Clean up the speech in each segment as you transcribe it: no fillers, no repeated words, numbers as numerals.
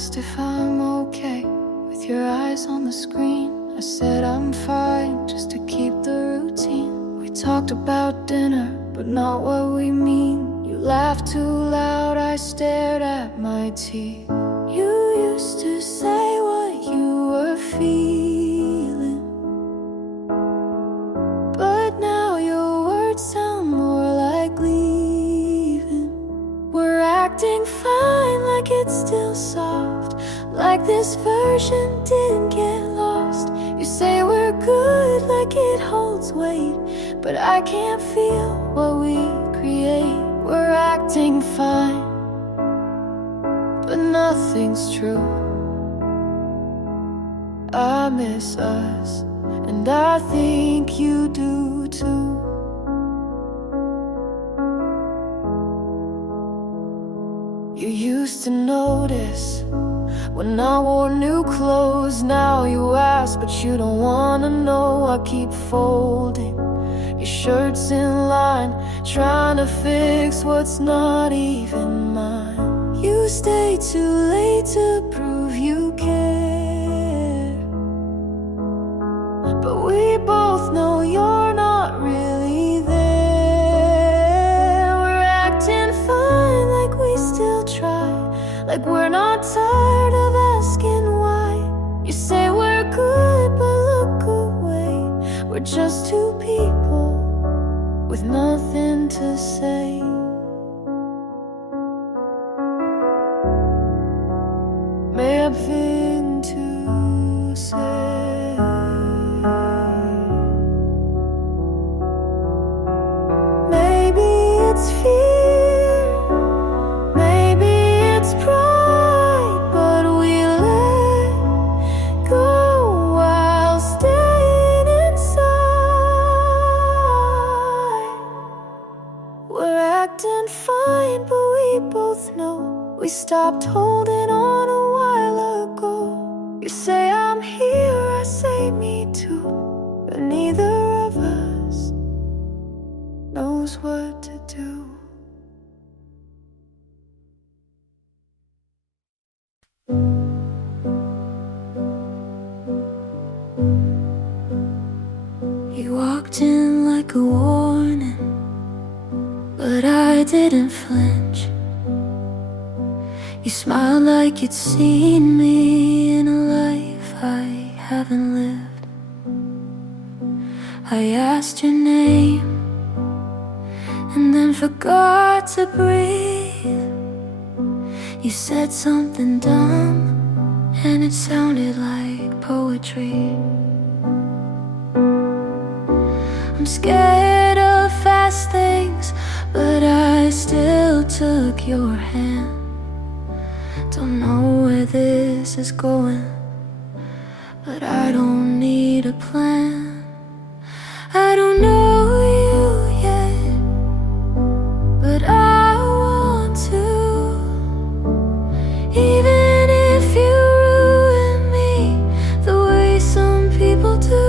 asked if I'm okay with your eyes on the screen. I said I'm fine, just to keep the routine. We talked about dinner, but not what we mean. You laughed too loud, I stared at my tea. You used to say what you were feeling, but now your words sound more like leaving. We're acting fine, like it's still soft, like this version didn't get lost. You say we're good, like it holds weight, but I can't feel what we create. We're acting fine, but nothing's true. I miss us, and I think you do too. You used to notice when I wore new clothes. Now you ask, but you don't wanna know. I keep folding your shirts in line, trying to fix what's not even mine. You stay too late to prove you care, but we both know you're not really there. We're acting fine, like we still try, like we're not tired of asking why. You say we're good, but look away. We're just two people with nothing to say. May have been to say. Maybe it's fear, maybe it's pride, but we let go while staying inside. We're acting fine, but we both know we stopped holding on a while ago. You say I'm here, I say me too, but neither of us knows what to do. You walked in like a warning, but I didn't flinch. You smiled like you'd seen me in a life I haven't lived. I asked your name and then forgot to breathe. You said something dumb and it sounded like poetry. I'm scared of fast things, but I still took your hand. Don't know where this is going, but I don't need a plan. I don't know you yet, but I want to. Even if you ruin me the way some people do.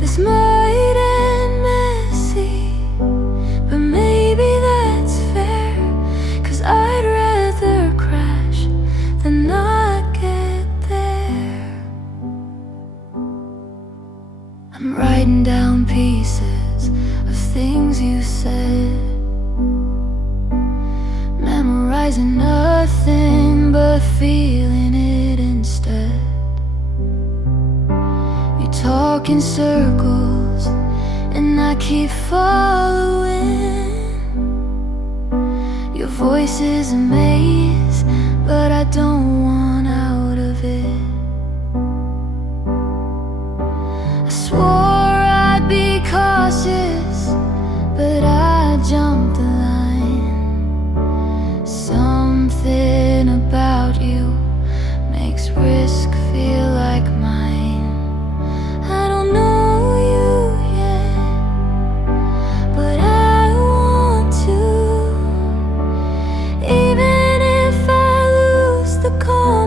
This might end messy, but maybe that's fair, 'cause I'd rather crash than not get there. I'm writing down pieces of things you said, memorizing nothing but feeling it instead. You talk in circles and I keep following. Your voice is a maze, but I don't want out of it. I swore I'd be cautious, but I jumped the line. Something about you makes risk feel like mine. I don't know you yet, but I want to. Even if I lose the call,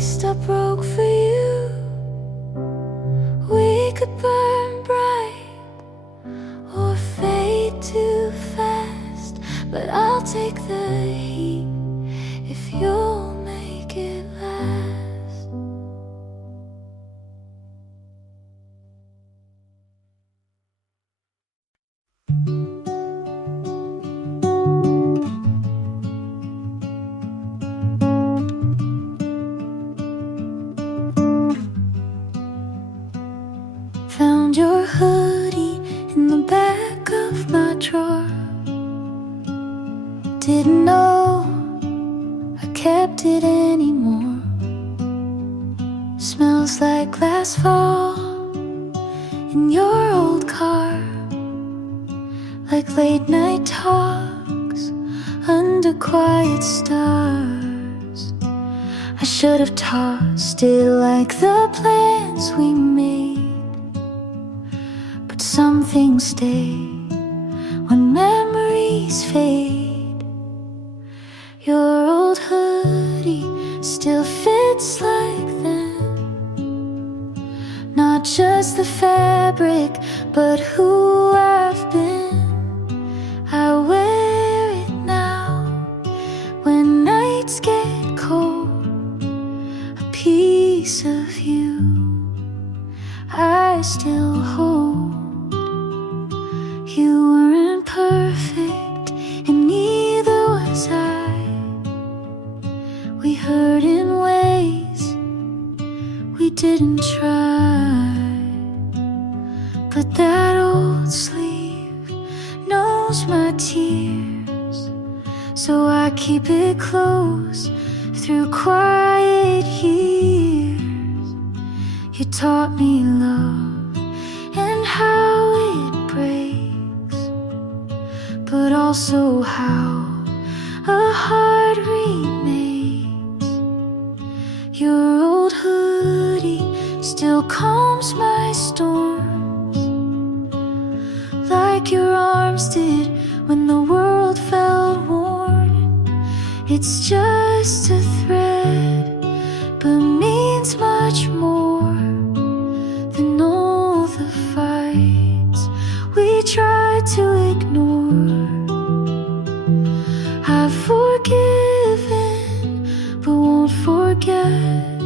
least I broke for you. We could burn bright or fade too fast, but I'll take the heat if you'll make it last. Found your hoodie in the back of my drawer. Didn't know I kept it anymore. Smells like last fall in your old car, like late night talks under quiet stars. I should have tossed it like the plans we made, but some things stay when memories fade. Your old hoodie still fits like then, not just the fabric, but who I've been. I wear it now when nights get cold, a piece of you I still hold. You weren't perfect, and neither was I. We hurt in ways we didn't try, but that old sleeve knows my tears, so I keep it close through quiet years. You taught me love and how it breaks, but also how a heart remakes. Your old hoodie still calms my storms, like your arms did when the world felt worn. It's just a thread, but means much more than all the fights we tried to ignore. I've forgiven, but won't forget.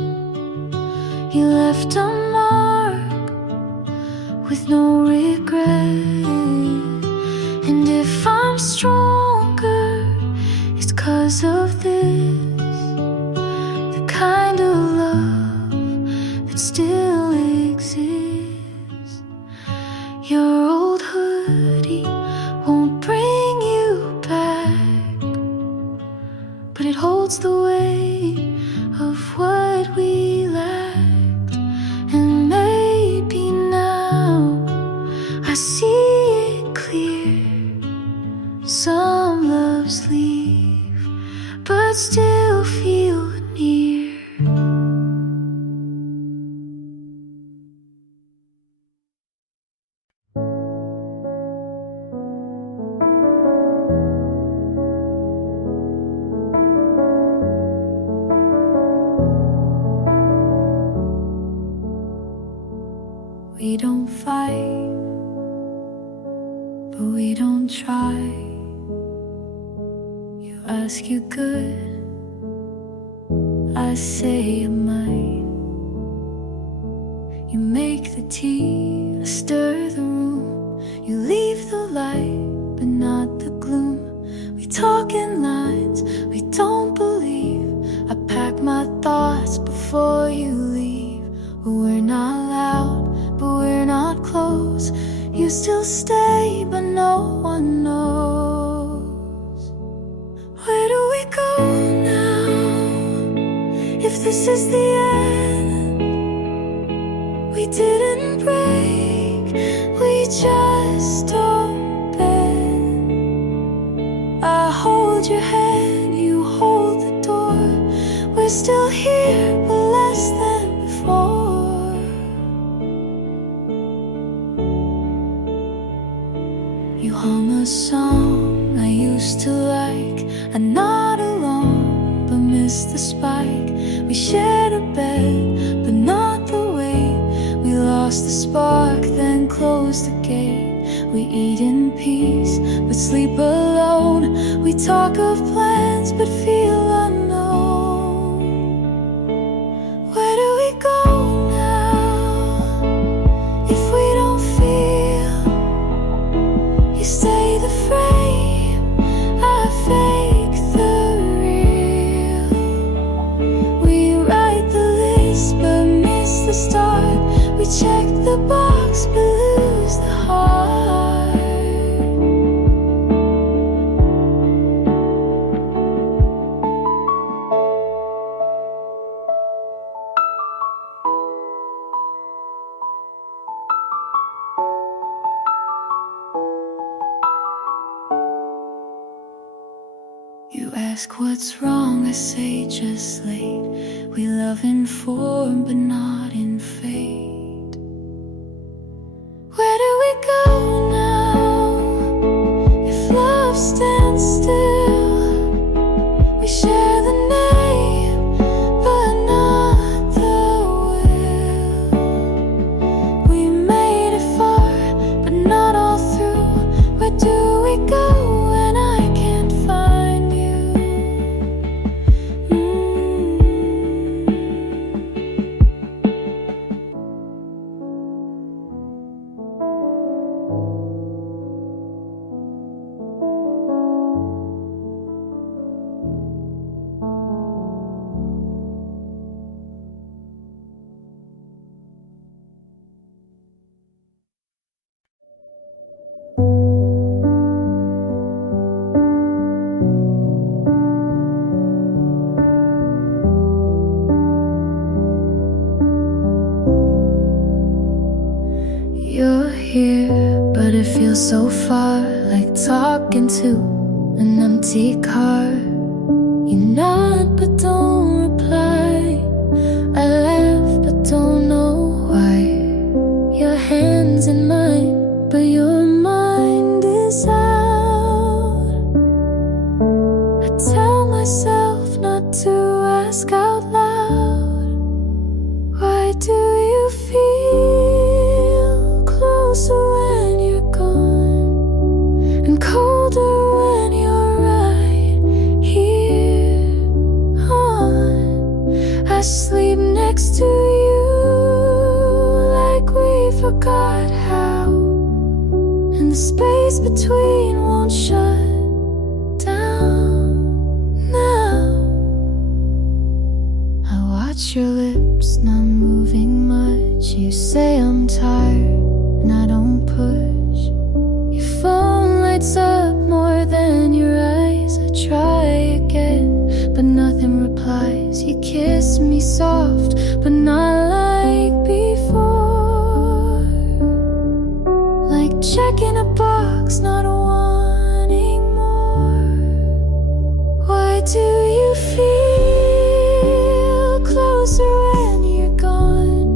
You left a mark with no regret. And if I'm stronger, it's 'cause of this, the kind of love that still exists. Your old hoodie won't bring you back, but it holds the weight of what we lacked. And maybe now I see it clear. Some loves leave, but still feel near. We don't fight, but we don't try. You ask you good, I say I might. You make the tea, I stir the room. You leave the light, but not the gloom. We talk in lines we don't believe. I pack my thoughts before you leave. We're not loud, but we're not close. You still stay, but no one knows. Where do we go now? If this is the end, we didn't break, we just don't bend. I hold your hand, you hold the door. We're still here, but less than before. You hum a song I used to like. I'm not alone, but missed the spike. We shared a bed, but not the way. We lost the spark, then closed the gate. We eat in peace, but sleep alone. We talk of plans, but feel unknown. Where do we go now, if we don't feel? You stay the frame, I fake the real. We write the list, but miss the start. We check the box, but lose the heart. You ask what's wrong, I say just late. We love in form, but not in fate. Where do we go now, if love stands still? We share the name, but not the will. We made it far, but not all through. Where do we go when I can't find you? You're here, but it feels so far, like talking to an empty car. You nod but don't reply. I laugh but don't know why. Your hand's in mine, but your mind is out. I tell myself not to ask out loud. Why do you feel closer when you're gone, and colder when you're right here on? I sleep next to you like we forgot how, and the space between won't shut down now. I watch your lips not moving much. You say I'm tired and I don't push. Your phone lights up more than your eyes. I try again, but nothing replies. You kiss me soft, but not like before. Like checking a box, not wanting more. Why do you feel closer when you're gone,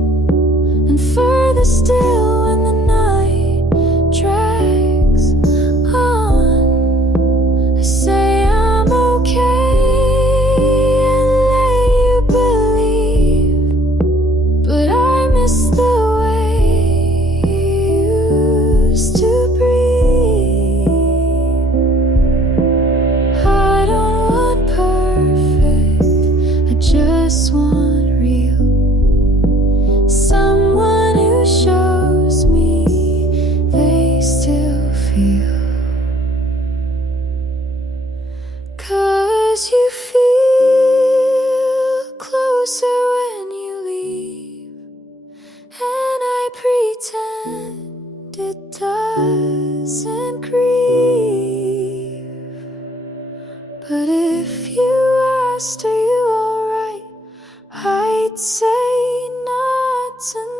and further still when the night drags on? I say I'm okay and let you believe, but I miss the way you used to breathe. I don't want perfect, I just want real. Someone who shows me they still feel. 'Cause you feel closer when you leave, and I pretend it doesn't grieve. But if you asked, are you alright, I'd say not tonight.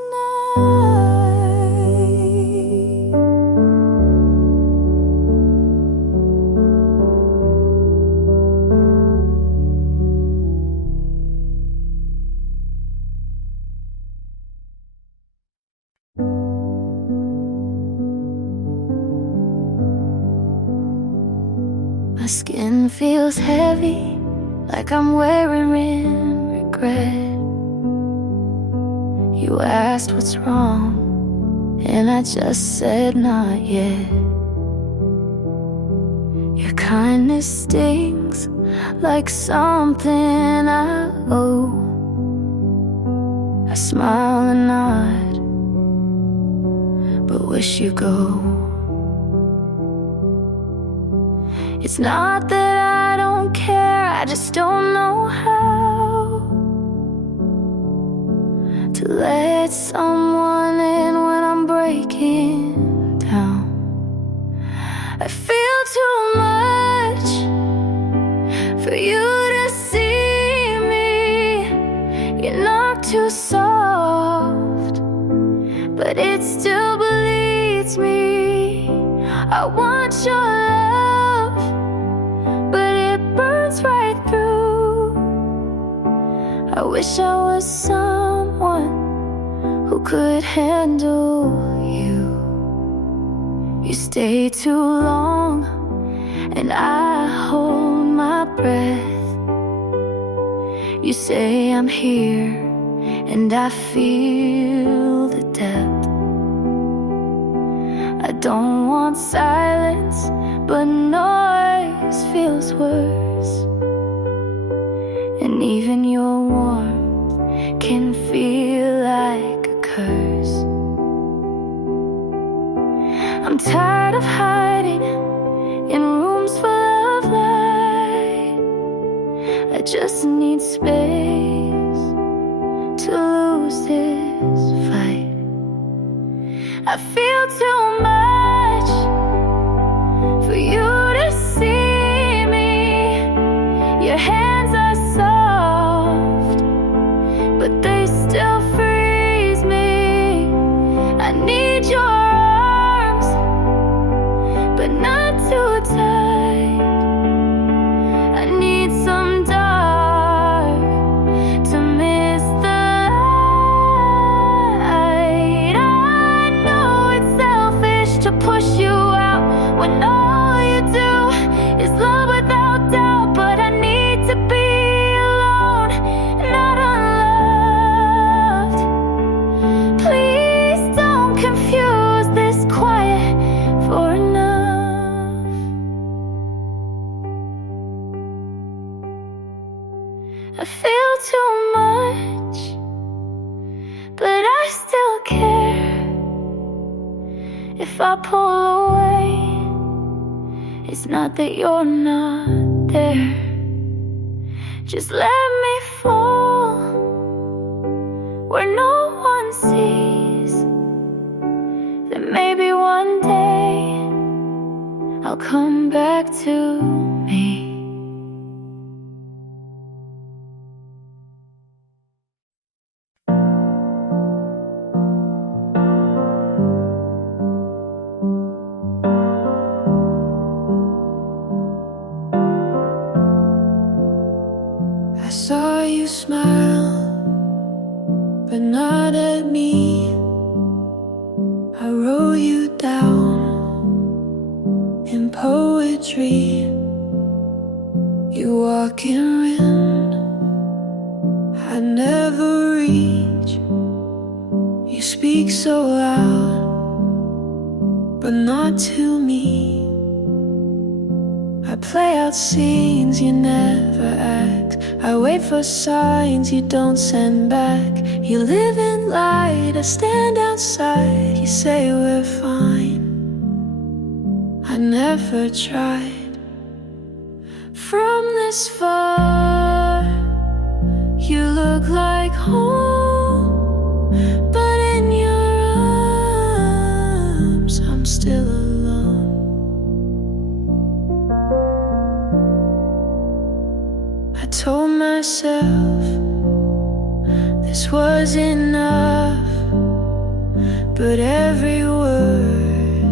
My skin feels heavy like I'm wearing regret. You asked what's wrong, and I just said not yet. Your kindness stings like something I owe. I smile and nod, but wish you go. It's not that I don't care, I just don't know how to let someone in when I'm breaking down. I feel too much for you to see me. You're not too soft, but it still bleeds me. I want your love, but it burns right through. I wish I was someone who could handle you. You stay too long, and I hold my breath. You say I'm here, and I feel the depth. I don't want silence, but noise feels worse. And even your warmth can feel like a curse. I'm tired of hiding in rooms full of light. I just need space to lose this fight. I feel too much for you to see me. Your hands are soft, but they still freeze me. I need your arms, but not too tight. I need some dark to miss the light. I know it's selfish to push you out when all you do is love without doubt. But I need to be alone, not unloved. Please don't confuse this quiet for enough. I feel too much, but I still care. If I pull away, it's not that you're not there. Just let me fall where no one sees. Then maybe one day I'll come back to me. I saw you smile, but not at me. I wrote you down in poetry. You walk in wind I never reach. You speak so loud, but not to me. I play out scenes you never act. I wait for signs you don't send back. You live in light, I stand outside. You say we're fine, I never tried. From this far, you look like home, but in your arms I'm still alone. I told myself this was enough, but every word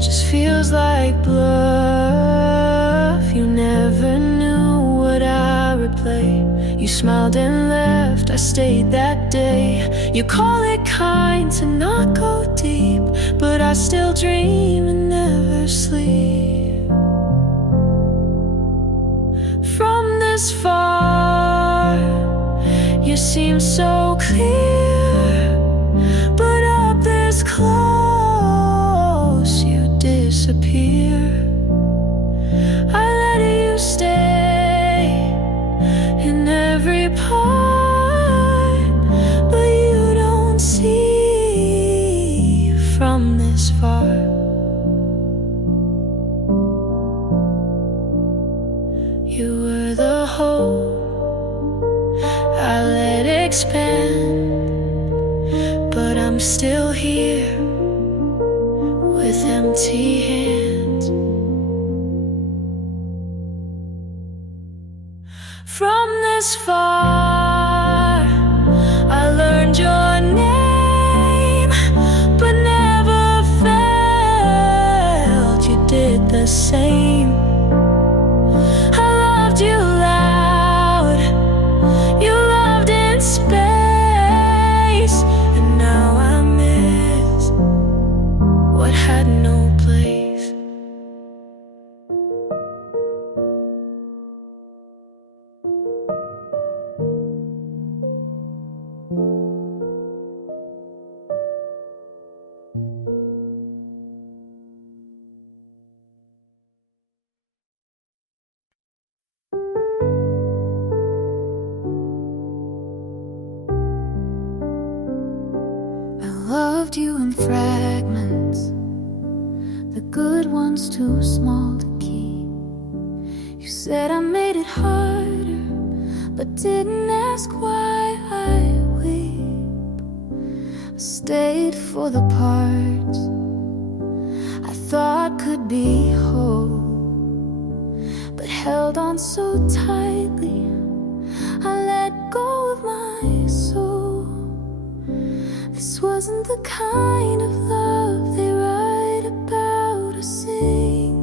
just feels like bluff. You never knew what I would play. You smiled and left, I stayed that day. You call it kind to not go deep, but I still dream and never sleep. From the this far, you seem so clear, but up this close, you disappear. I let you stay in every part, but you don't see from this far. You were the hope I let expand, but I'm still here with empty hands. From this far, I learned your name, but never felt you did the same. I loved you loud, you loved in space, and now I miss what had no place. Loved you in fragments, the good ones too small to keep. You said I made it harder, but didn't ask why I weep. I stayed for the parts I thought could be whole, but held on so tightly I let go of my soul. This wasn't the kind of love they write about or sing.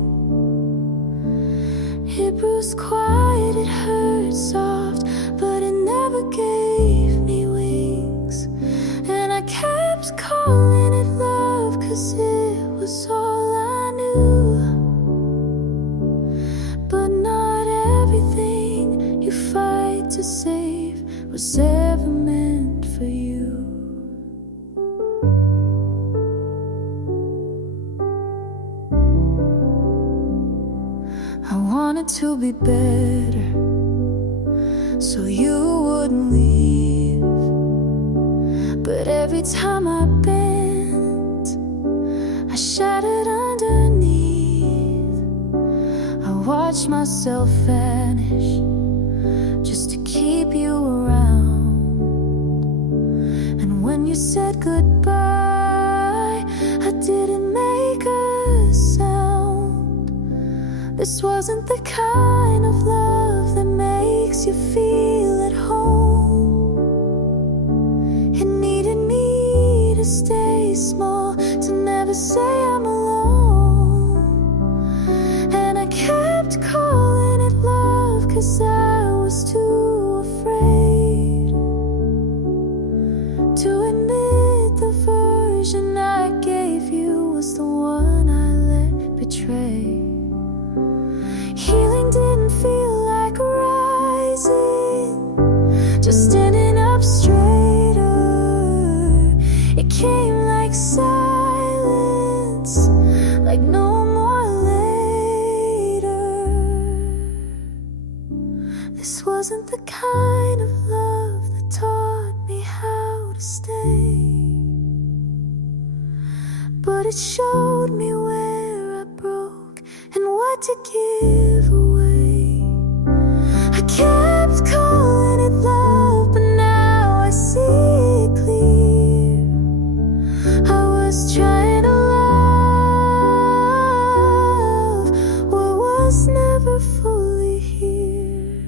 It bruised quiet, it hurt soft, but it never gave me wings. And I kept calling it love, 'cause it was all I knew. But not everything you fight to save was ever meant for you. I wanted to be better, so you wouldn't leave. But every time I bent, I shattered underneath. I watched myself vanish just to keep you around. And when you said goodbye, I didn't make a sound. This wasn't the kind of love that makes you feel at home. It needed me to stay small, to never say I'm alone. And I kept calling it love, 'cause I was too afraid to admit the version I gave you was the one I let betray. Healing didn't feel like rising, just standing up straighter. It came like silence, like no more later. This wasn't the kind of love that taught me how to stay, but it showed me where I broke and what to give away. I kept calling it love, but now I see it clear. I was trying to love what was never fully here.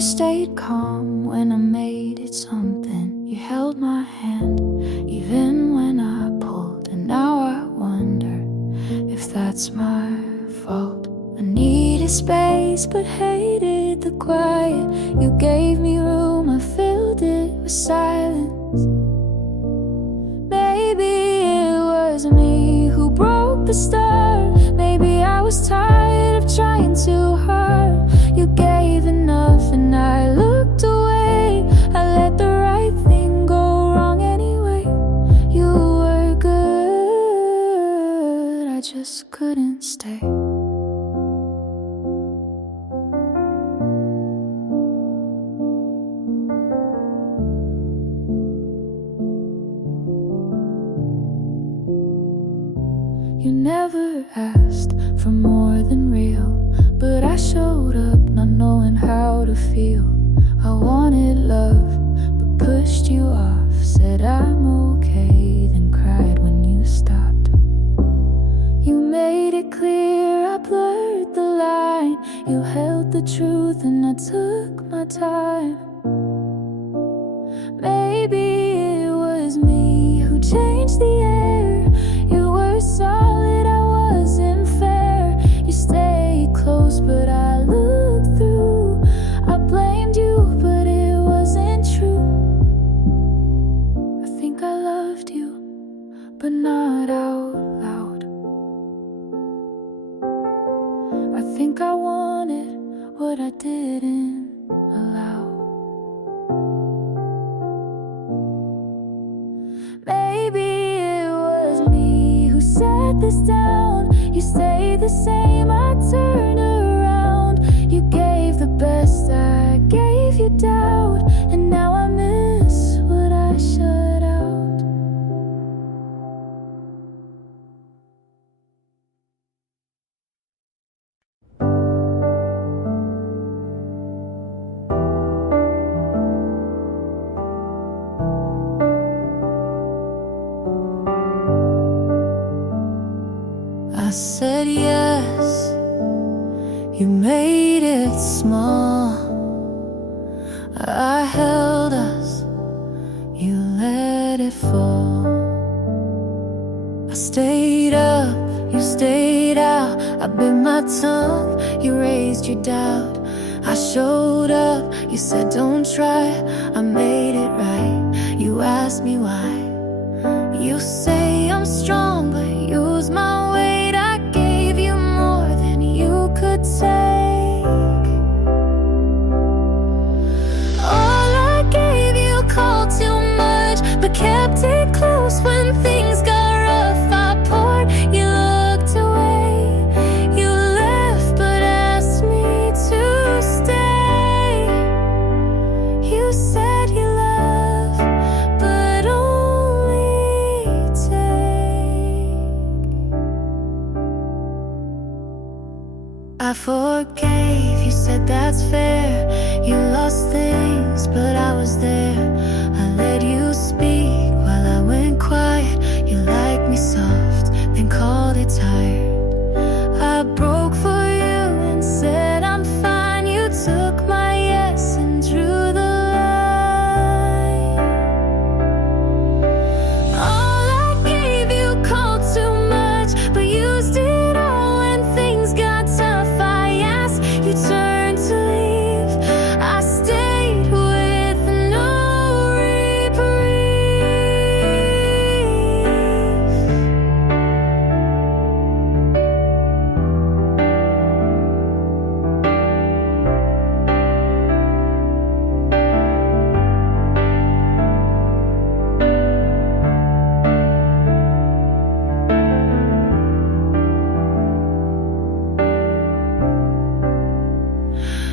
you stayed calm when I made it something. You held my hand even when I pulled. And now I wonder if that's my fault. I needed space but hated the quiet. You gave me room, I filled it with silence. Maybe it was me who broke the start. Maybe I was tired of trying too hard. You gave enough and I looked away. I let the right thing go wrong anyway. You were good, I just couldn't stay. You never asked for more than real, but I showed up not knowing how to feel. I wanted love, but pushed you off. Said I'm okay, then cried when you stopped. You made it clear, I blurred the line. You held the truth and I took my time. Maybe it was me who changed the air. You were solid, I wasn't fair. You stayed close, but I looked through. I blamed you, but it wasn't true. I think I loved you, but not out loud. I think I wanted what I didn't allow. Maybe it was me who set this down. You stayed the same, I turned around. You gave the best, I gave you doubt. And now I miss what I shut out. I said yes, you made it small. I held us, you let it fall. I stayed up, you stayed out. I bit my tongue, you raised your doubt. I showed up, you said don't try. I made it right, you asked me why. You say I'm strong, but use my weight. I gave you more than you could take. All I gave you called too much, but kept it close when things got rough. I poured, you looked away. You left, but asked me to stay. You said you love, but only take. I forgave, you said that's fair. You lost things, but I was there. I let you speak while I went quiet. You liked me soft, then called it tired. I broke for you and said I'm fine. You took my yes and drew the line. All I gave you called too much, but used it all when things got tough. I asked, you turned to leave. I stayed with no reprieve.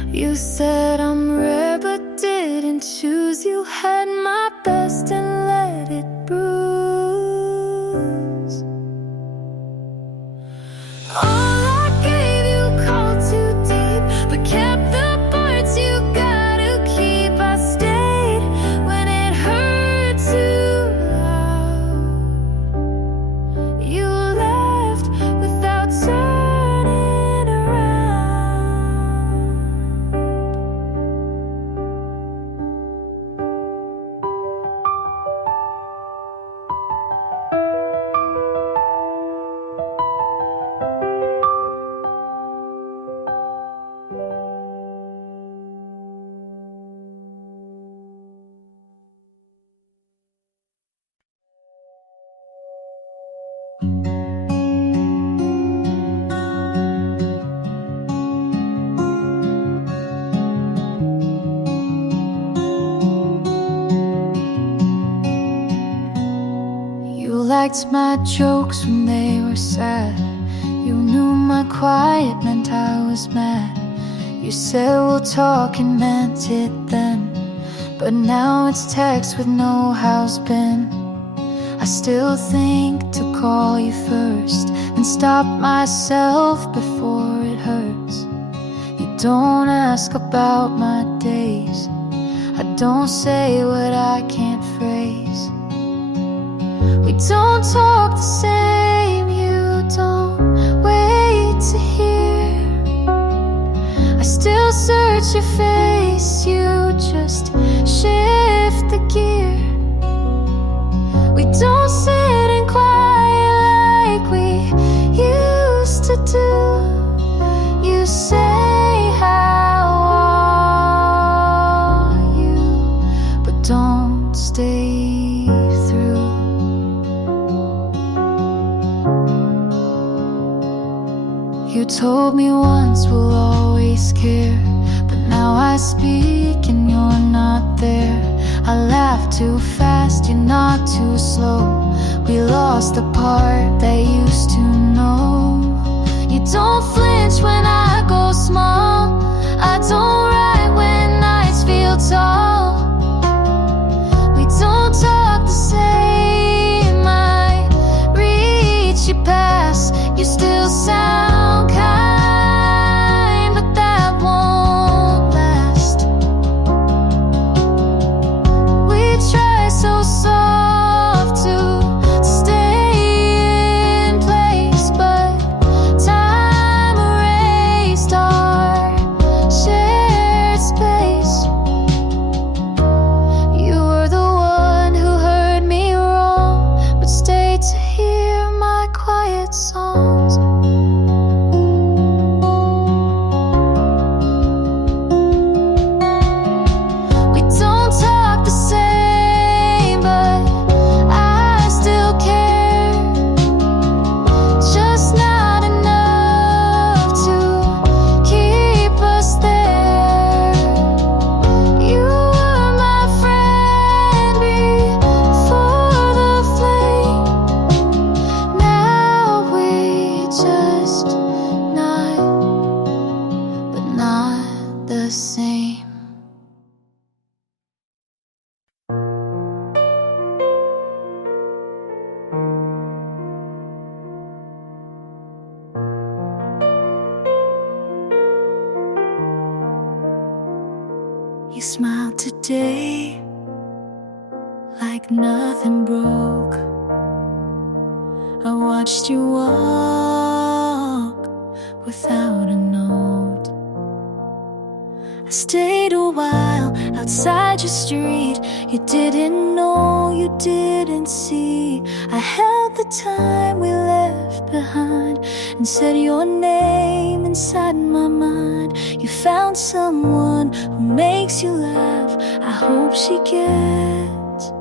You said I'm rare, but didn't choose. You had my best and let it bruise. All I gave you called too deep, but kept the parts you gotta keep. I stayed when it hurt too loud. You left without turning around. liked my jokes when they were sad. You knew my quiet meant I was mad. You said we'll talk and meant it then, but now it's text with no how's been. I still think to call you first and stop myself before it hurts. You don't ask about my days, I don't say what I can't phrase. We don't talk the same, you don't wait to hear. I still search your face, you just shift the gear. We don't sit and quiet like we used to do. You say, how are you? But don't stay through. You told me once we'll always care, but now I speak and you're not there. I laugh too fast, you're not too slow. We lost the part that used to know. You don't flinch when I go small, I don't write when nights feel tall. We don't talk the same, I reach your past. You still sound kind, but that won't last. We try so soft to stay in place, but time erased our shared space. You were the one who heard me wrong, but stayed to hear my quiet songs. We don't talk the same, but I still care. Just not enough to keep us there. You were my friend before the flame. Now we're just not, but not the same. You smiled today like nothing broke. I watched you walk without a note. I stayed a while outside your street. You didn't know, you didn't see. I held the time we left behind and said your name inside my mind. You found someone who makes you laugh. I hope she gets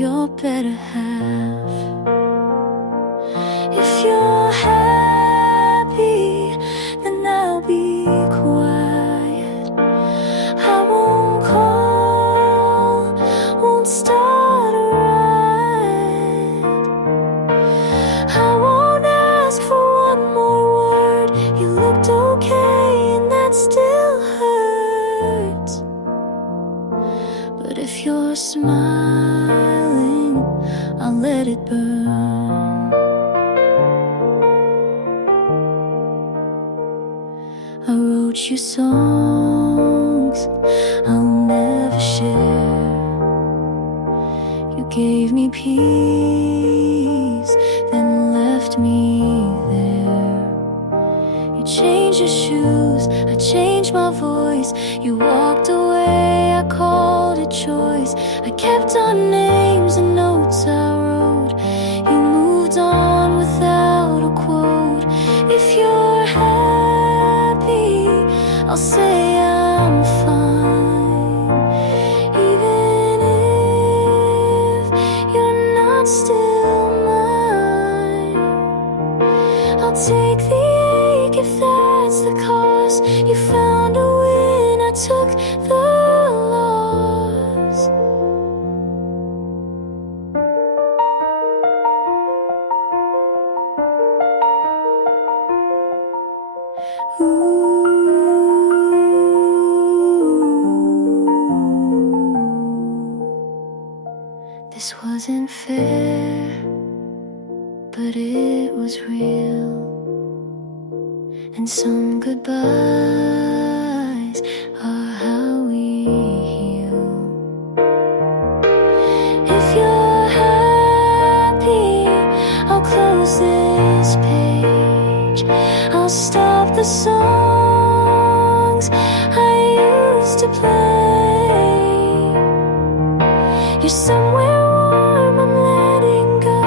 your better half. If you're happy, then I'll be quiet. I won't call, won't start a riot. I won't ask for one more word. You looked okay and that still hurts. But if you're smiling, I'll let it burn. I wrote you songs I'll never share. You gave me peace, then left me there. You changed your shoes, I changed my voice. You walked away, I called it choice. I kept our names and notes I wrote. You moved on without a quote. If you're happy, I'll say I'm fine. Even if you're not still mine, I'll take the ache if that's the cost. You found a win, I took the loss. wasn't fair, but it was real. And some goodbyes are how we heal. If you're happy, I'll close this page. I'll stop the songs I used to play. You're somewhere warm, I'm letting go,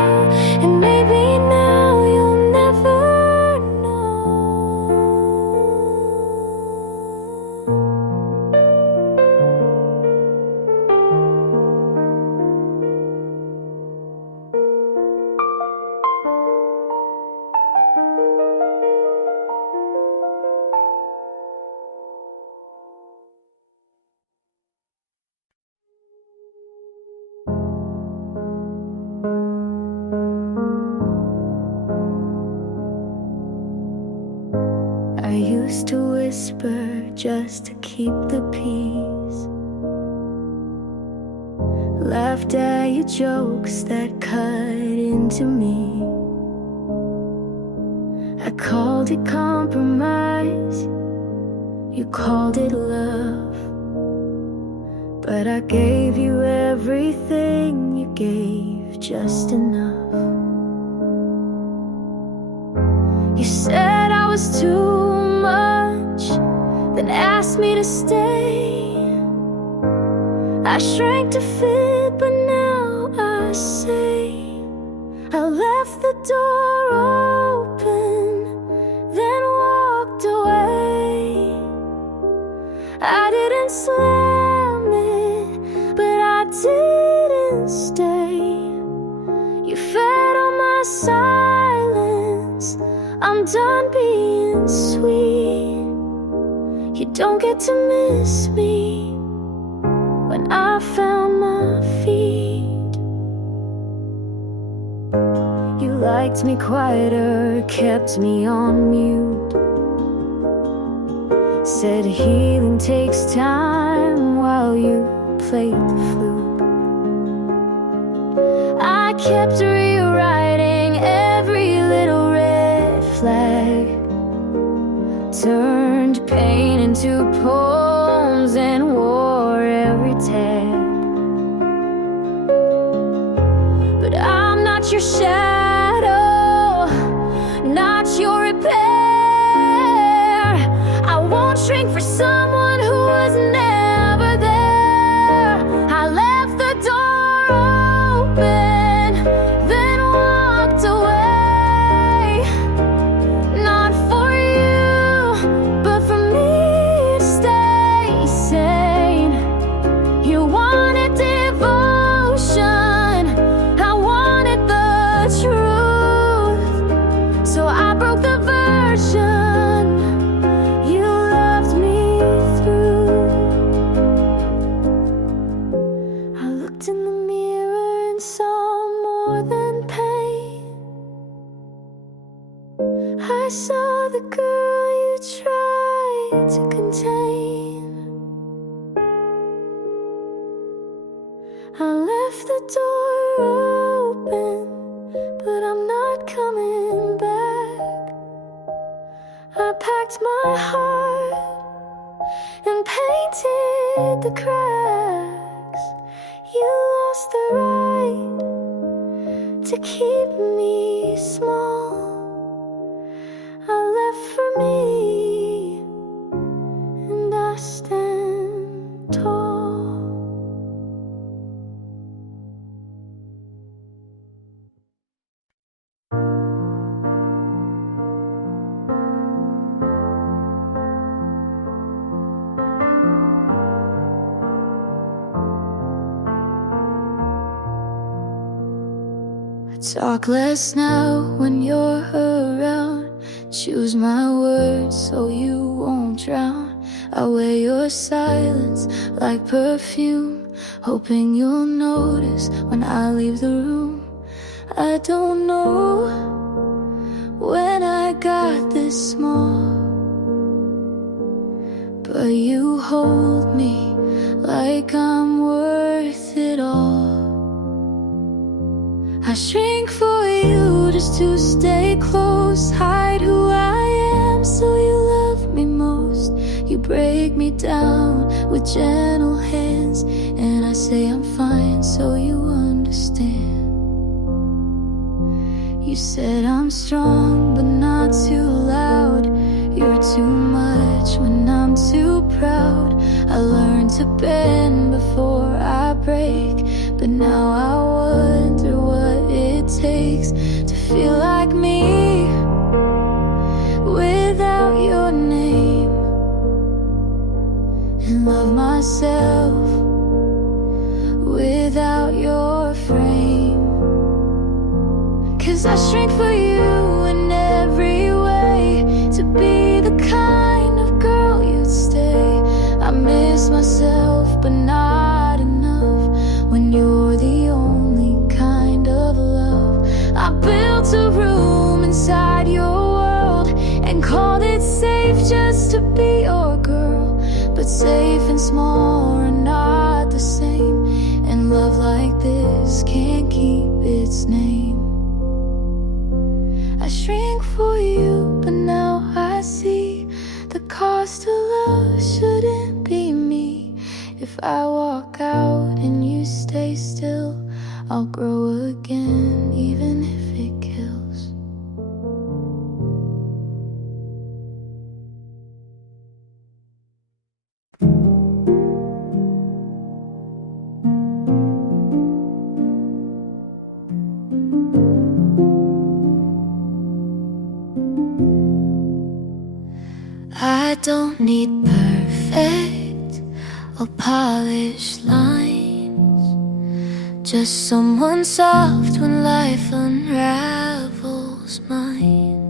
and maybe now you'll never know. I used to whisper just to keep the peace. Laughed at your jokes that cut into me. I called it compromise, you called it love. But I gave you everything, you gave just enough. You said I was too much, then asked me to stay. I shrank to fit, but now I say I left the door open, then walked away. I didn't slam it, but I didn't stay. You fed on my silence, I'm done being sweet. You don't get to miss me when I found my feet. You liked me quieter, kept me on mute. Said healing takes time while you played the flute. I kept rewriting every little red flag, turned pain into poems and wore every tag. But I'm not your shadow, not your repair. I won't shrink for someone who was never there. I left the door open, then walked away. Not for you, but for me to stay sane. You wanted devotion, I wanted the truth. So I broke the version you loved me through. I looked in the mirror and saw more than pain. I saw the girl you tried to contain. I left the door open, but I'm not coming back. I packed my heart and painted the cracks. You lost the right to keep me small. I left for me, and I stand tall. I talk less now when you're around. Choose my words so you won't drown. I wear your silence like perfume, hoping you'll notice when I leave the room. I don't know when I got this small, but you hold me like I'm worth it all. I shrink for you just to stay close. Hide who I am so you love me most. You break me down with gentle hands, and I say I'm fine so you understand. You said I'm strong but not too loud. You're too much when I'm too proud. I learned to bend before I break, but now I wonder what it takes to feel like me without your name, and love myself without your frame. 'Cause I shrink for you in every way, to be the kind of girl you'd stay. I miss myself but not enough when you're the only kind of love. I built a room inside your world and called it safe just to be your girl. But safe and small are not the same, and love like this can't keep its name. I shrink for you, but now I see the cost of love shouldn't be me. If I walk out and you stay still, I'll grow again, even if it kills. I don't need perfect or polished lines, just someone soft when life unravels mine.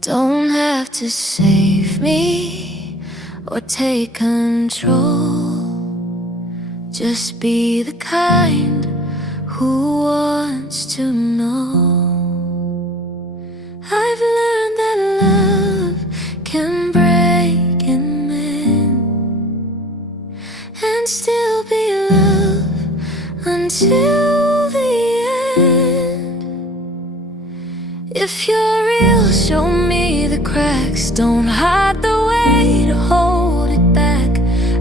Don't have to save me or take control, just be the kind who wants to know. I've learned that love can break and mend, and still be love until the end. If you're real, show me the cracks. Don't hide the way to hold it back.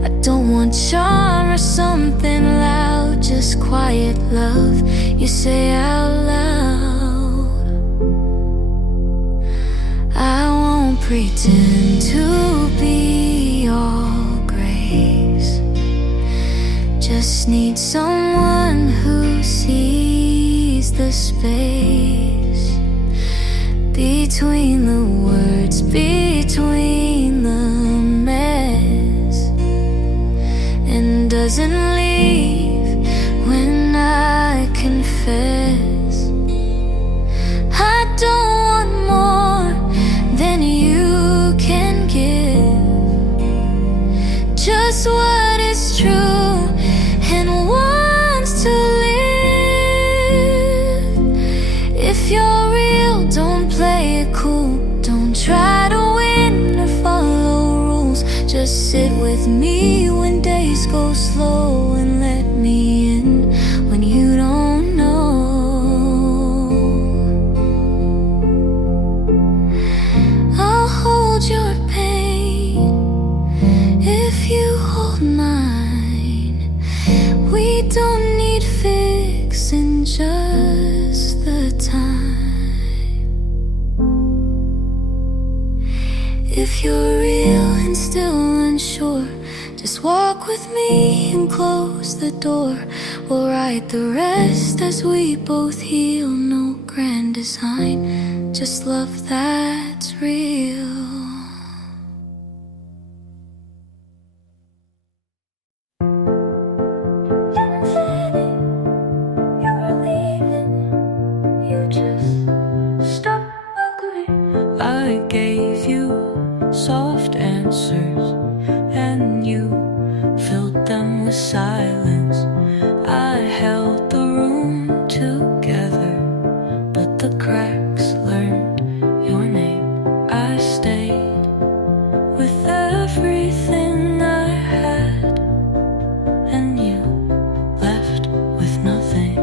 I don't want charm or something loud, just quiet love you say out loud. I won't pretend to be all grace, just need someone who sees the space between the words, between the mess, and doesn't leave when I confess. I don't want more than you can give, just what is true and wants to live. If you're real, don't play it cool, don't try to win or follow rules. Just sit with me when days go slow, and let me in when you don't know. I'll hold your pain if you hold mine. We don't need fixing, just the time. If you're real and still unsure, just walk with me and close the door. We'll write the rest as we both heal. No grand design, just love that's real. I gave you soft answers, and you filled them with silence. I held the room together, but the cracks learned your name. I stayed with everything I had, and you left with nothing.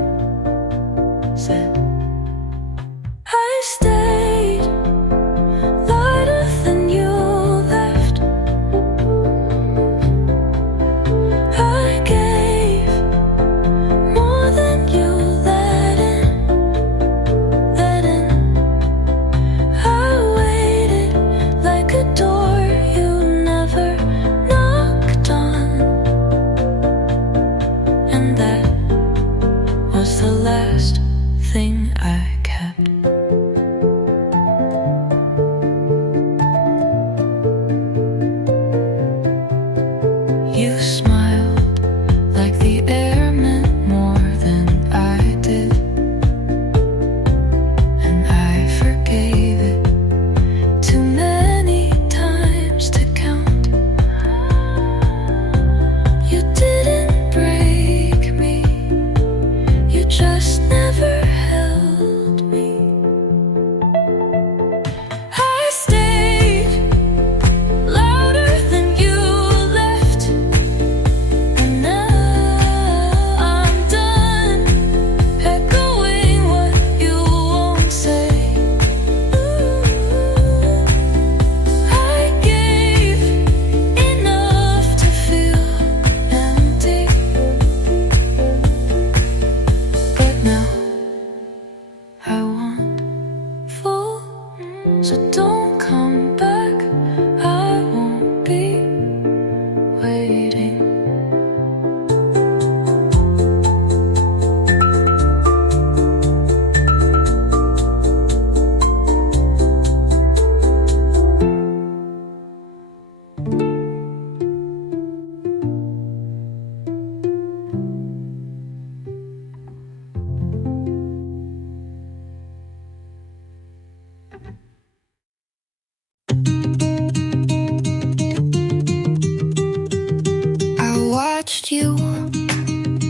watched you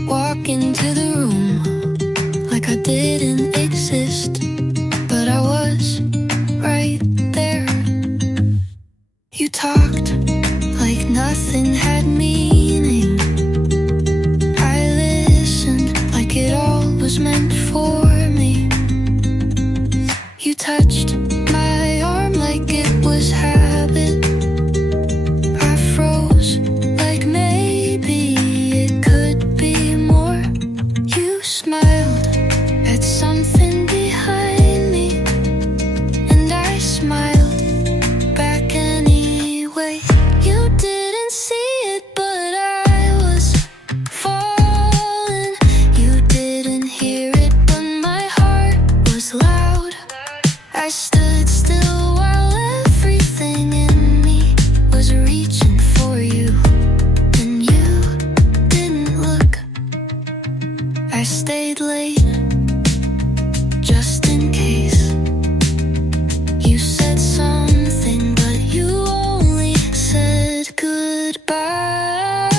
walk into the room like I didn't exist, but I was right there. You talked like nothing had meaning. I listened like it all was meant for me. You touched my arm like it was habit. I froze like maybe it could be more. You smiled at something behind me, and I smiled back anyway. You didn't see it, but I was falling. You didn't hear it, but my heart was loud. I stood still while everything in me was reaching for you, and you didn't look. I stayed late just in case. You said something, but you only said goodbye.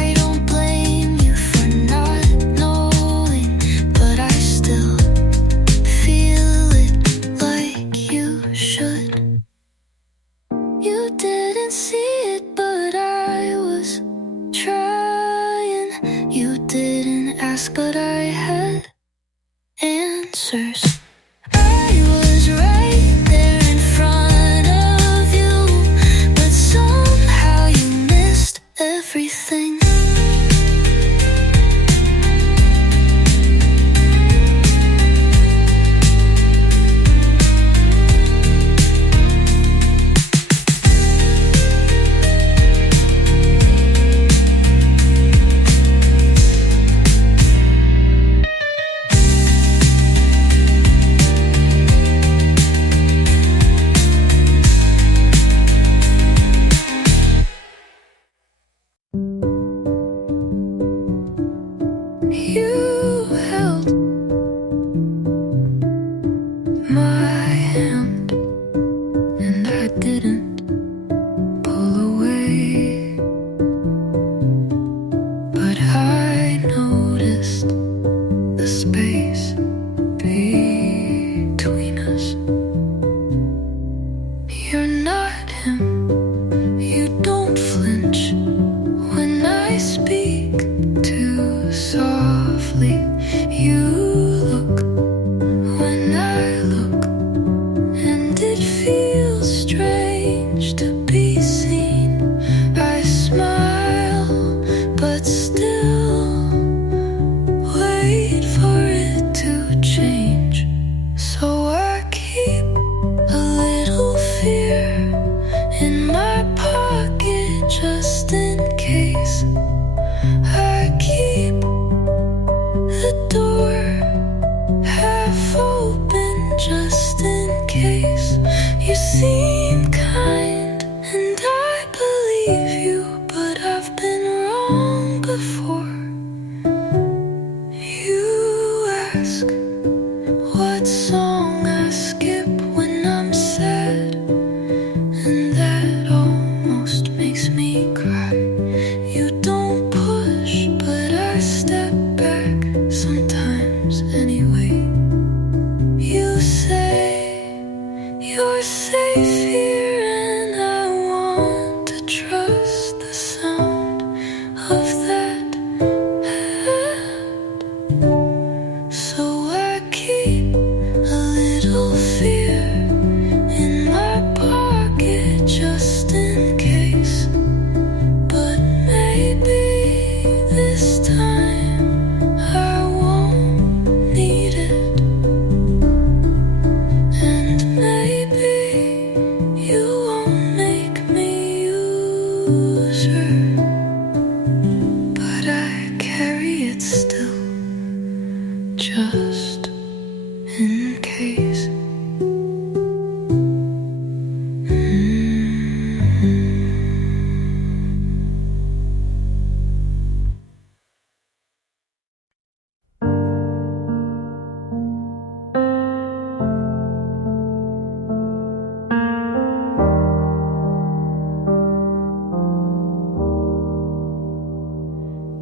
I don't blame you for not knowing, but I still feel it like you should. You didn't see it, but I was trying. You didn't ask, but I had answers. I was right there in front of you, but somehow you missed everything.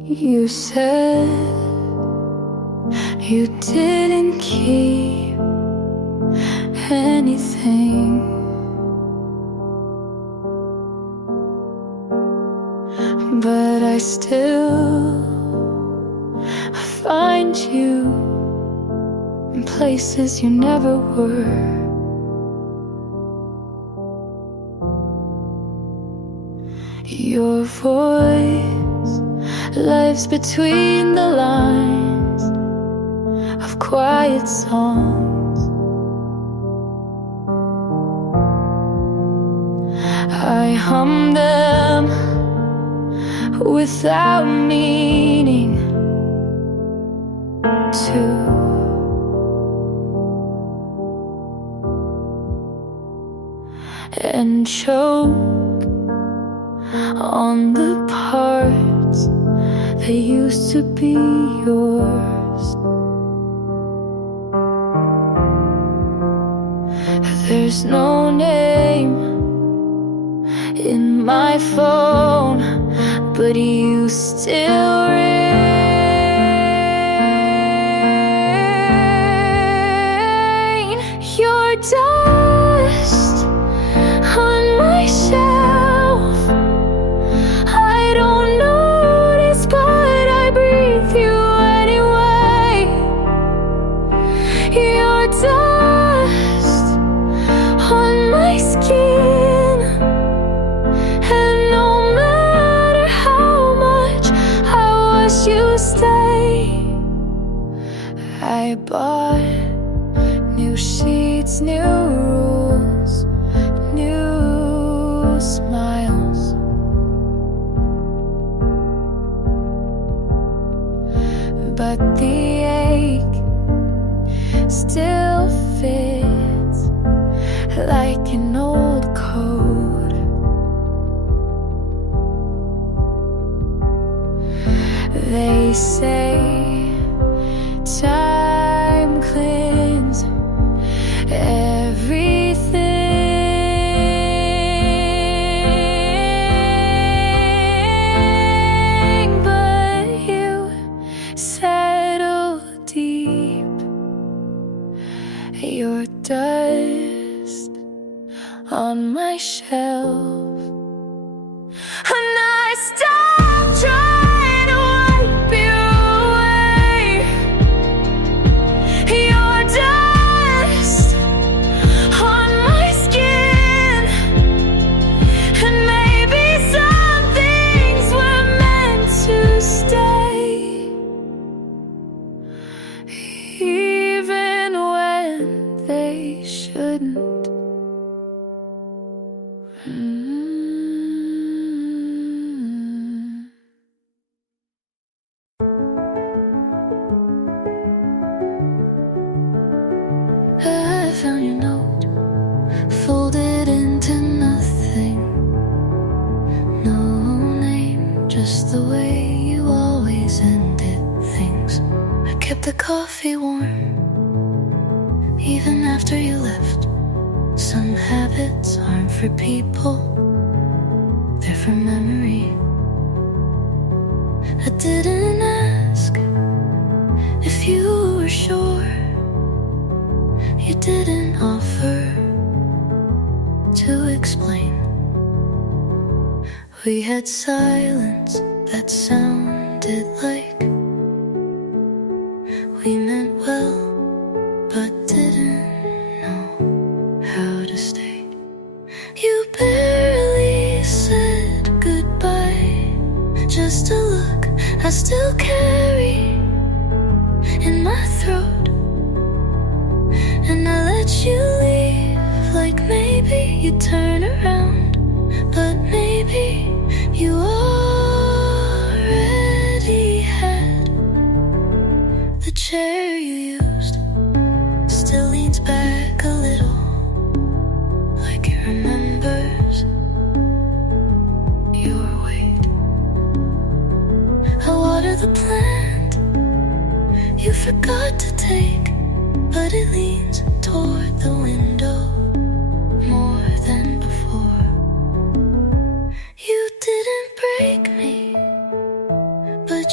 You said you didn't keep anything, but I still find you in places you never were. Your voice lives between the lines of quiet songs. I hum them without meaning to. And choke on the parts that used to be yours. There's no name in my phone, but you still reign. Your dust on my shelf, I don't notice, but I breathe you anyway. Your dust on my skin, and no matter how much I wish you stay, I bought new sheets, new rules, new smiles. But the ache still fits like an old coat. They say time cleans everything, but you settle deep. Your dust on my shelf, and I stop trying to wipe you away. Your dust on my skin, and maybe some things were meant to stay, even when they shouldn't. I found your note, folded into nothing. No name, just the way you always ended things. I kept the coffee warm, even after you left. Some habits aren't for people, they're for memory. I didn't ask if you were sure. You didn't offer to explain. We had silence that sounded like we meant well, but didn't know how to stay. You barely said goodbye, just a look I still carry in my throat. And I let you leave, like maybe you'd turn around, but maybe you already had. The chair you used still leans back a little, like it remembers your weight. I water the plant you forgot to take, but it leans toward the window more than before. You didn't break me, but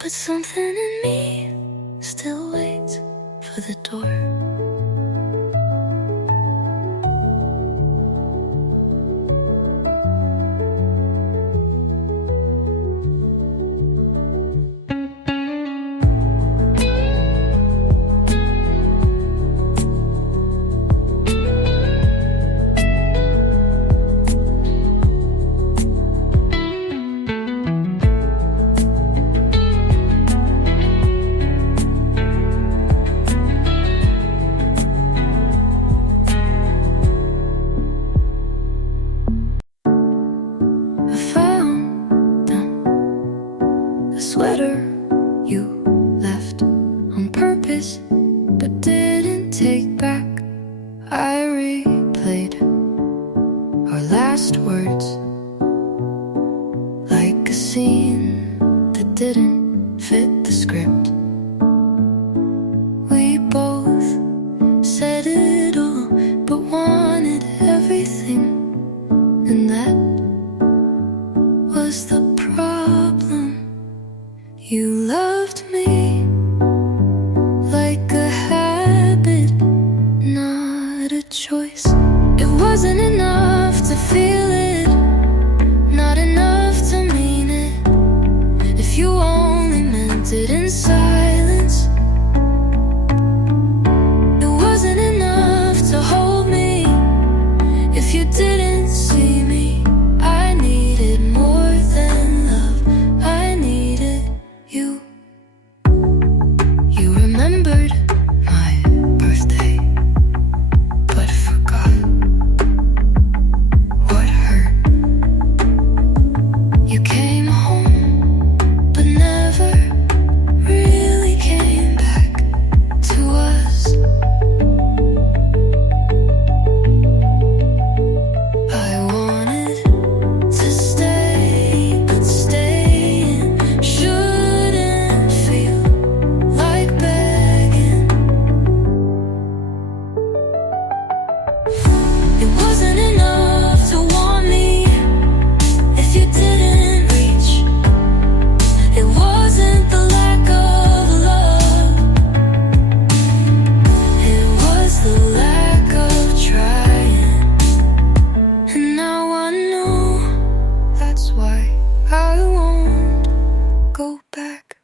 but something in me still waits for the door. Sweater you left on purpose but didn't take back. I replayed our last words like a scene that didn't fit the script. We both said it all but wanted everything, and that was the problem. You loved me like a habit, not a choice. It wasn't enough to feel it, not enough to mean it. If you only meant it in silence, it wasn't enough to hold me. If you didn't see me, I needed more than love. I needed you. You remembered my birthday, but forgot what hurt. You came home, but never really came back to us. I wanted to stay, but staying shouldn't feel like begging. It wasn't enough to want me if you didn't reach. It wasn't the lack of love, it was the lack of trying. And now I know that's why I won't go back.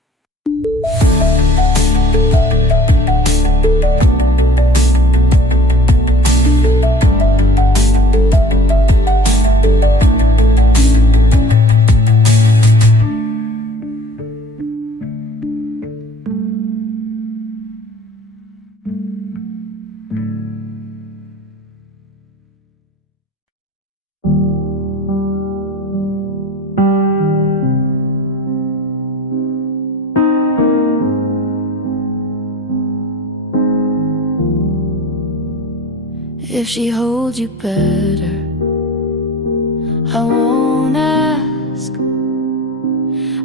If she holds you better, I won't ask.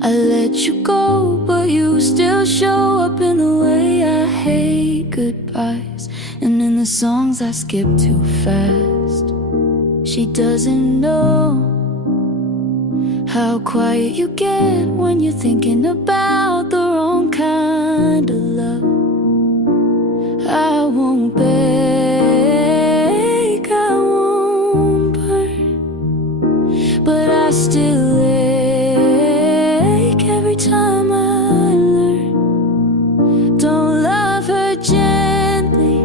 I let you go, but you still show up in the way I hate goodbyes, and in the songs I skip too fast. She doesn't know how quiet you get when you're thinking about the wrong kind of love. I won't beg, I won't burn, but I still ache every time I learn. Don't love her gently,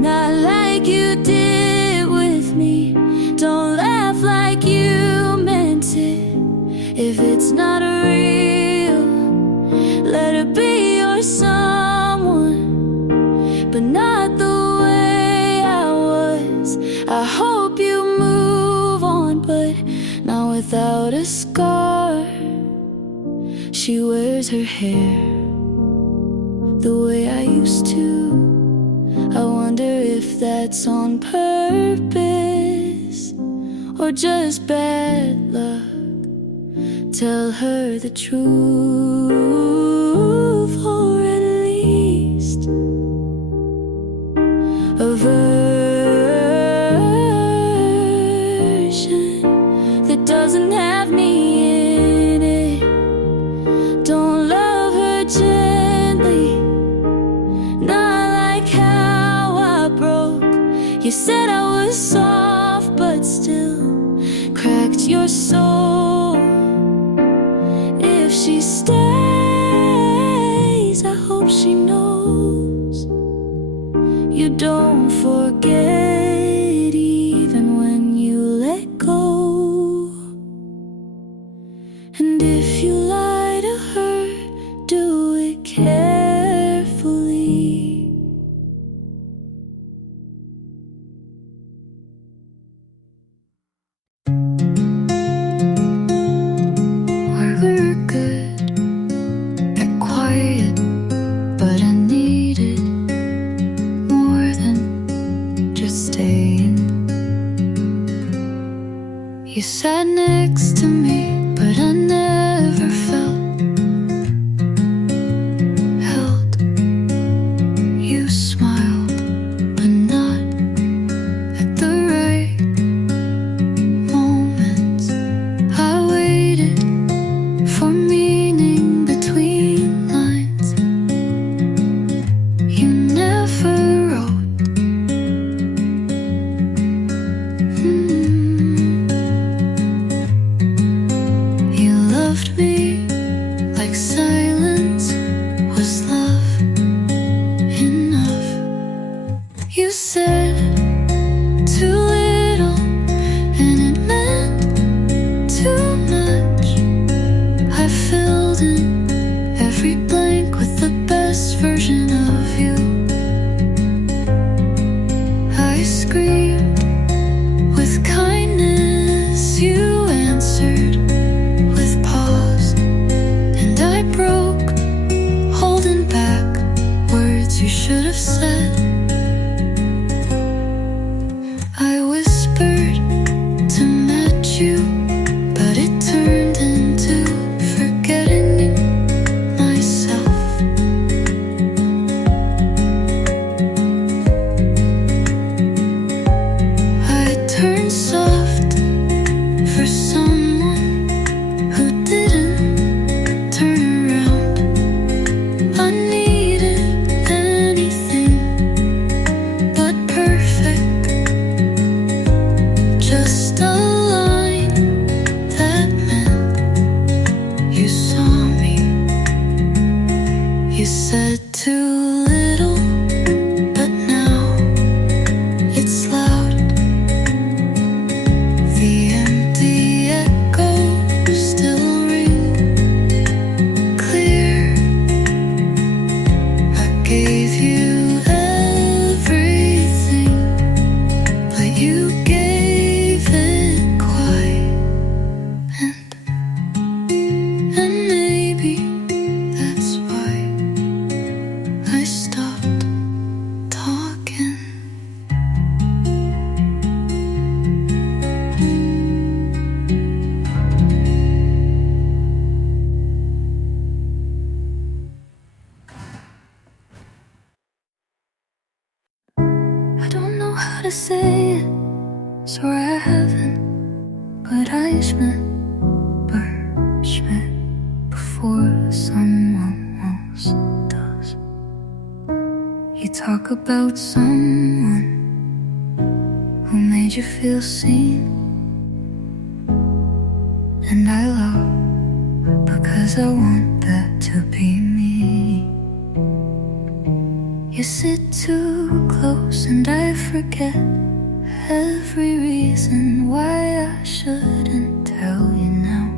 not like you did with me. Don't laugh like you meant it. If it's not real, let it be your someone, but not the way I was. I hope you move on, but not without a scar. She wears her hair the way I used to. I wonder if that's on purpose or just bad luck. Tell her the truth, or at least a version that doesn't have me in it. Don't lie. said I was soft, but still cracked your soul. If she stays, I hope she knows you don't forget even when you let go. And if you lie to her, do it carefully. We're good at quiet, but I needed more than just staying. You sat next to me, but I never felt held. You smiled, but not at the right moments. I waited for meaning between lines. You never wrote. You loved me like silence was love enough. You said too little and it meant too much. I filled in every blank with the best version of you. I screamed with kindness, you answered with pause, and I broke, holding back words you should have said. I whispered to match you, but it turned into forgetting myself. I turned soft for someone who didn't turn around. I needed anything but perfect, just a line that meant you saw me. You said too little, but now it's loud. The empty echoes still ring clear. I gave you everything, but you gave it quiet. And maybe that's why I stopped talking. I don't know how to say it, sorry I haven't, but Schmidt before someone else does. You talk about someone who made you feel seen, and I love because I want that to be me. You sit too close and I forget every reason why I shouldn't tell you now.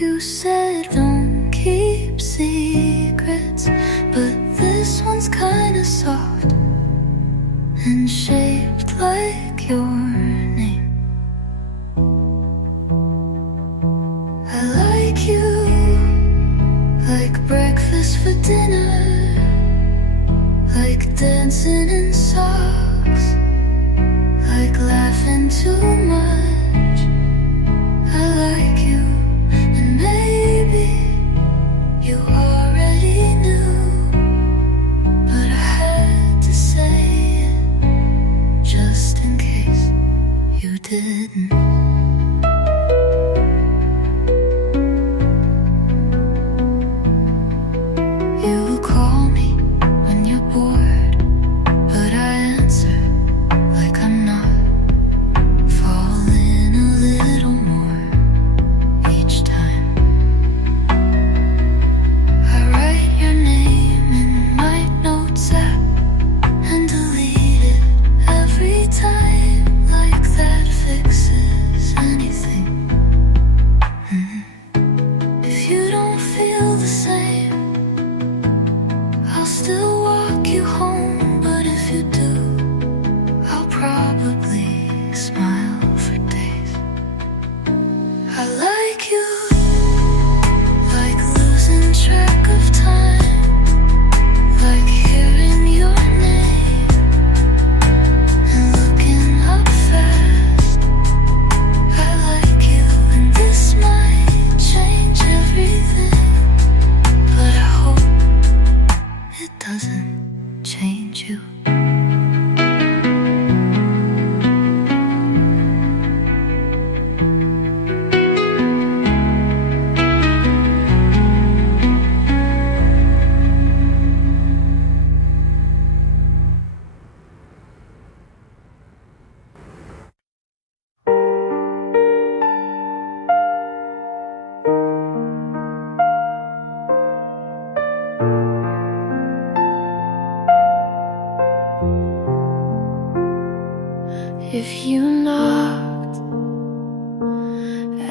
You said don't keep secrets, but this one's kinda soft and shaped like your name. I like you, like breakfast for dinner, like dancing in socks, like laughing too much. I like you, and maybe you already knew, but I had to say it just in case you didn't.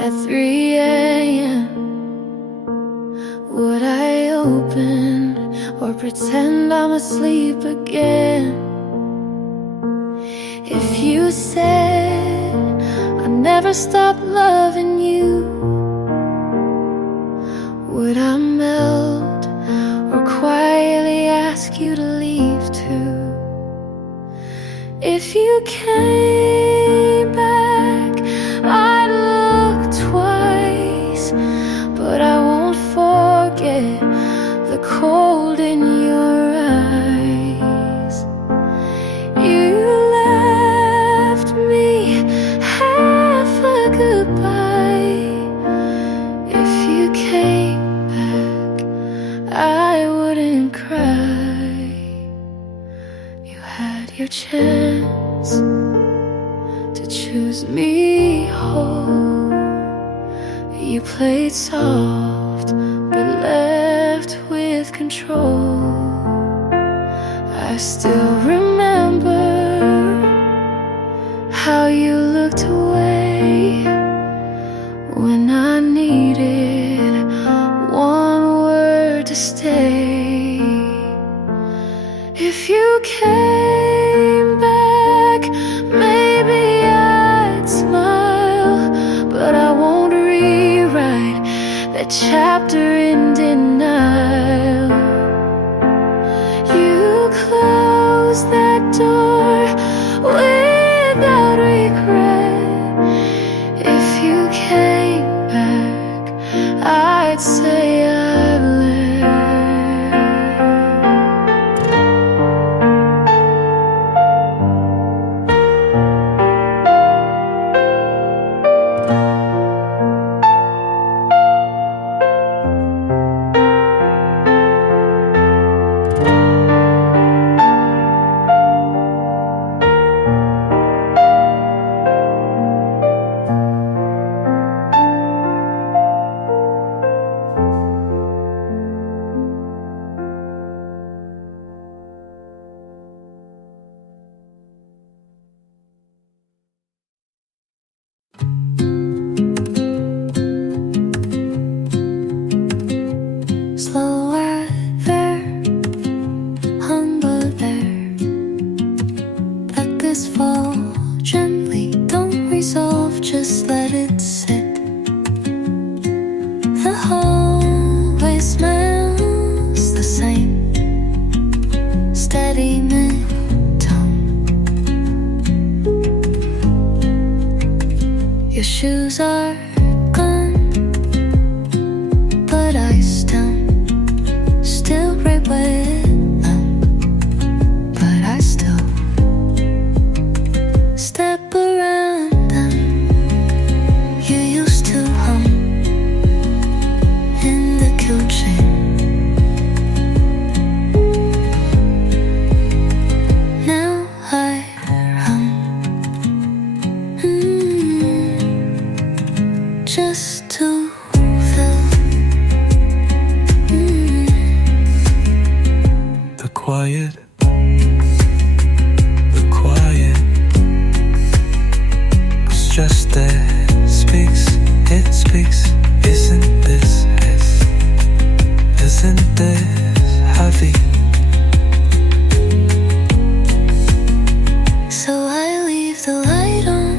at 3 a.m.? Would I open or pretend I'm asleep again? If you said I never stop loving you, would I melt or quietly ask you to leave too? If you came back, I'd look twice, but I won't forget the cold in your eyes. You left me half a goodbye. If you came back, I wouldn't cry. You had your chance to choose me whole. You played soft but left with control. I still remember how you looked away when I needed one word to stay. If you came back, maybe I'd smile, but I won't rewrite that chapter in denial. You closed that door without regret. If you came back, I'd say I've left. Slower there, humble there. Let this fall gently, don't resolve, just let it sit. The hallway smells the same, steady mid-tone. Your shoes are gone, but I still right with them, but I still step around them. You used to hum in the 𝐏𝐥𝐚𝐲𝐥𝐢𝐬𝐭. Now I hum, just to feel the quiet, it's just that it speaks. Isn't this heavy? So I leave the light on,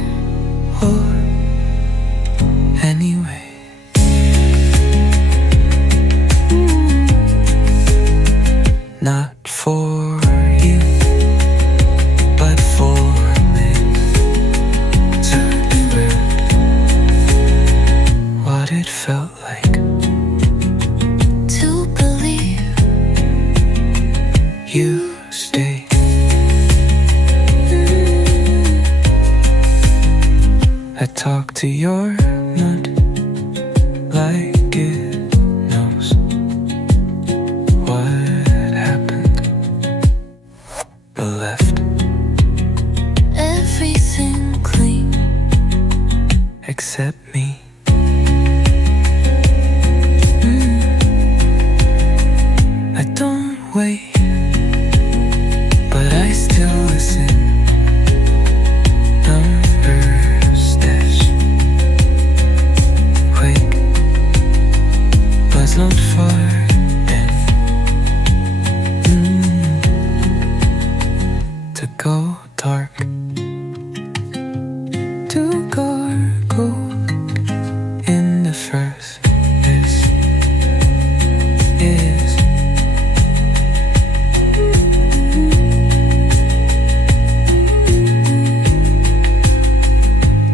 or anyway. Not for you, but for me to remember what it felt like to believe you stay. I talk to your nut like it knows what happened or left everything clean except me. I don't wait, but I still listen. Numbers dash go in the first. This is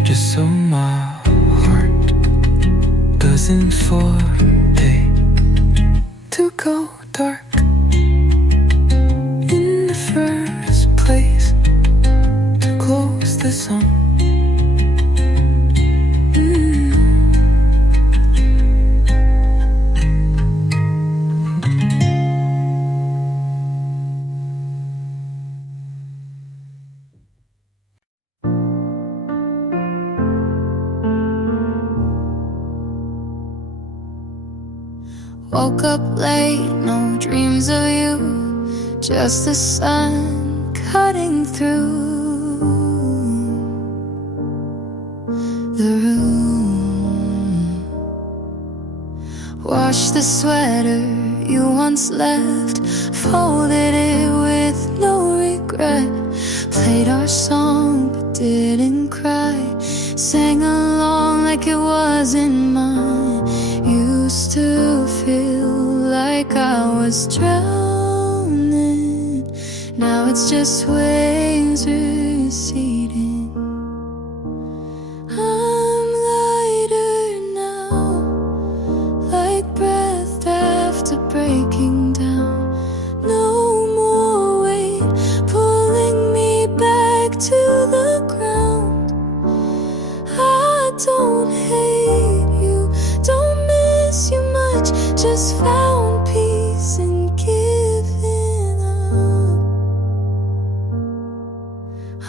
just so my heart doesn't forbid to go dark in the first place, to close the sun. Woke up late, no dreams of you, just the sun cutting through the room. Washed the sweater you once left, folded it with no regret. Played our song but didn't cry, sang along like it wasn't mine. Used to feel like I was drowning, now it's just waves receding. I'm lighter now, like breath after breaking down. No more weight pulling me back to the ground. I don't hate you, don't miss you much, just found peace in giving up.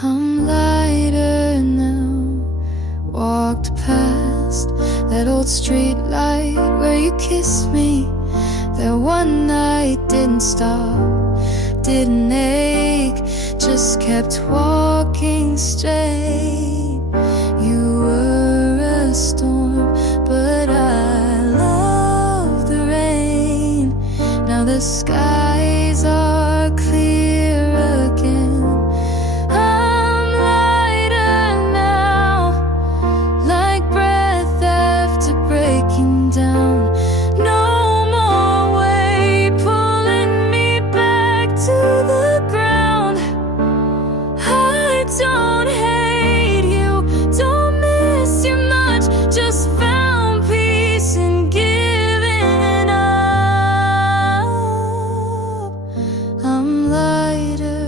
I'm lighter now, walked past that old street light where you kissed me. That one night didn't stop, didn't ache, just kept walking straight. You were a storm, but I love the rain. Now the skies are clear again. I'm lighter now, like breath after breaking down. No more weight pulling me back to the ground. I don't hate you, don't miss you much, just found peace in giving up. I'm lighter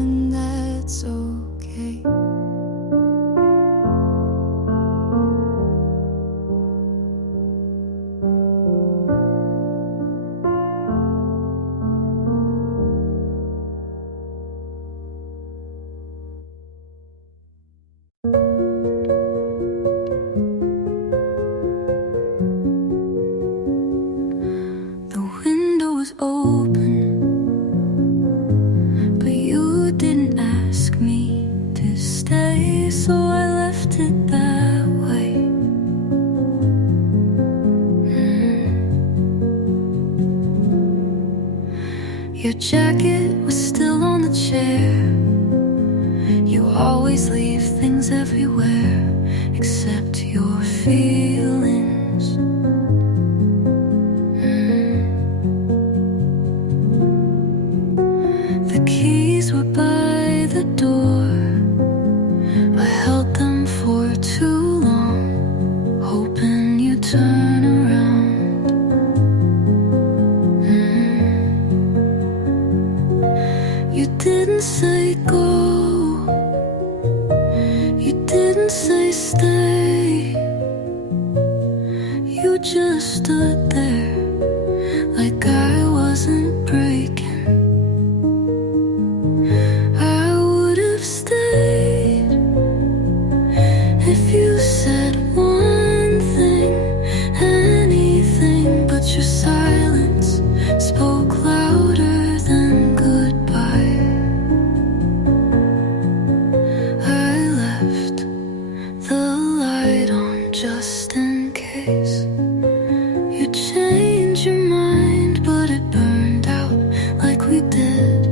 and that's okay. The window was open, but you didn't ask me to stay, so I left it that way. Your jacket was still on the chair. You always leave things everywhere except your feelings. The keys were by the door. I held them for too long, hoping you'd turn around. You didn't say go, you didn't say stay. You just stood there like I wasn't breaking. I would have stayed if you said one thing, anything, but your silence spoke louder than goodbye. I left the light on just in case you change your mind, but it burned out like we did.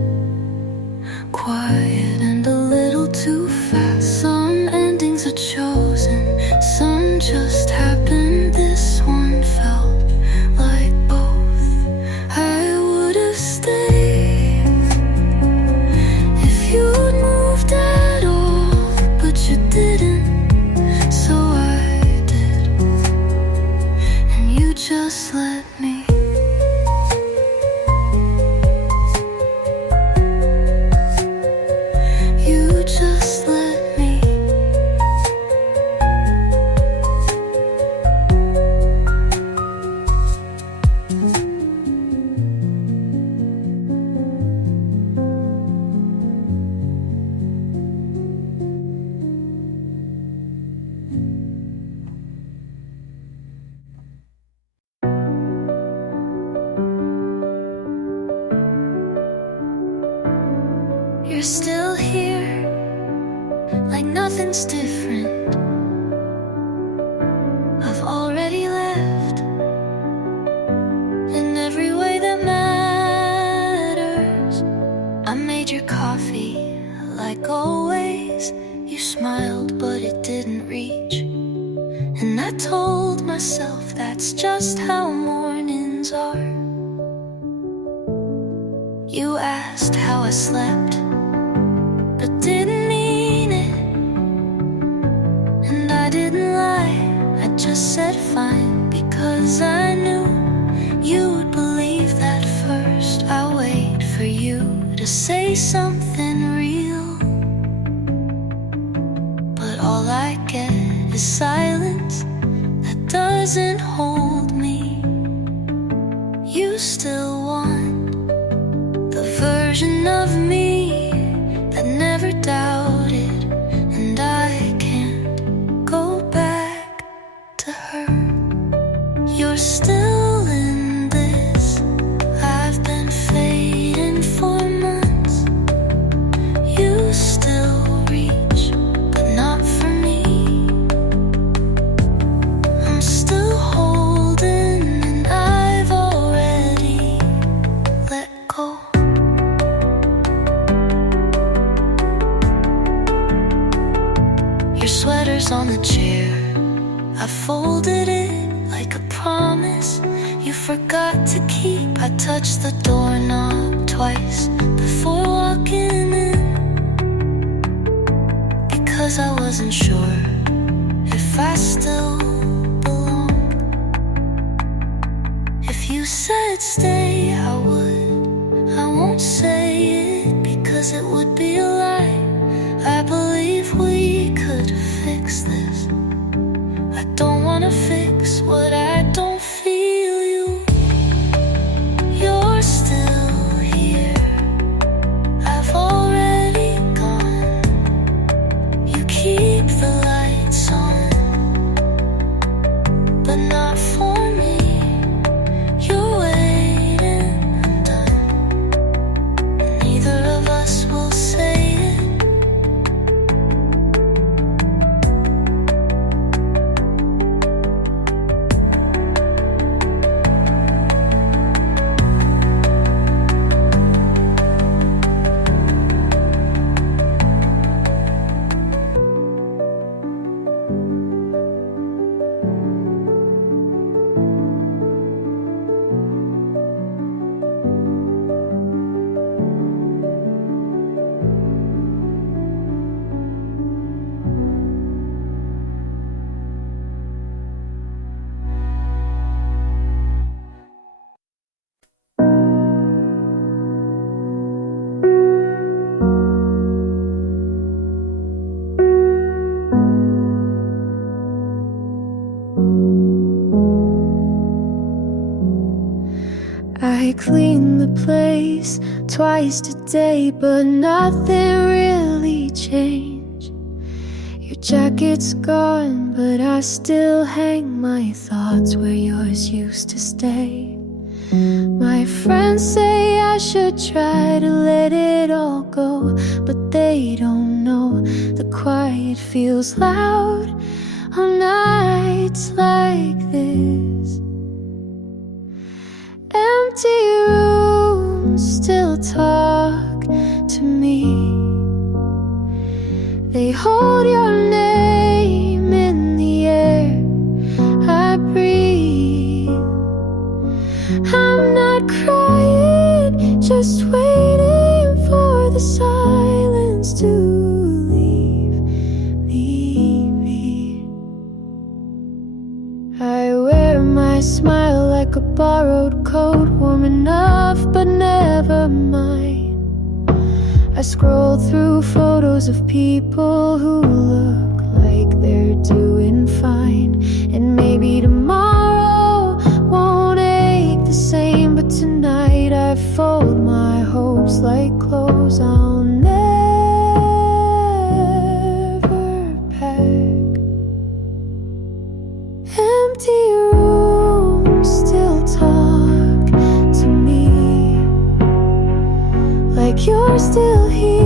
Quiet and a little too fast. Some endings are chosen, some what's different. I've already left in every way that matters. I made your coffee like always. You smiled but it didn't reach, and I told myself that's just how mornings are. You asked how I slept, but didn't mean it, and I didn't lie. I just said fine, because I knew you would believe that first. I wait for you to say something real, but all I get is silence that doesn't hold me. You still want the version of me that never doubted, and I can't go back to her. You're still in this. I've been fading for months. You still reach, but not for me. I'm still holding, and I've already let go. Your sweater's on the chair. I folded it like a promise you forgot to keep. I touched the doorknob twice before walking in, because I wasn't sure if I still belong. If you said stay, I would. I won't say it, because it would be a lie. I believe we could fix this. I don't wanna fix what I don't feel. You're still here. I've already gone. You keep the lights on, but not for me. You're waiting, I'm done. Neither of us will say it. I clean the place twice today, but nothing really changed. Your jacket's gone, but I still hang my thoughts where yours used to stay. My friends say I should try to let it all go, but they don't know the quiet feels loud on nights like this. Empty rooms still talk to me. They hold your name in the air I breathe. I'm not crying, just waiting for the silence to leave me be. I wear my smile like a borrowed coat, warm enough but never mine. I scroll through photos of people who look like they're doing fine, and maybe tomorrow won't ache the same, but tonight I fold my hopes like clothes I'll never pack. Empty rooms still talk to me, like you're still here.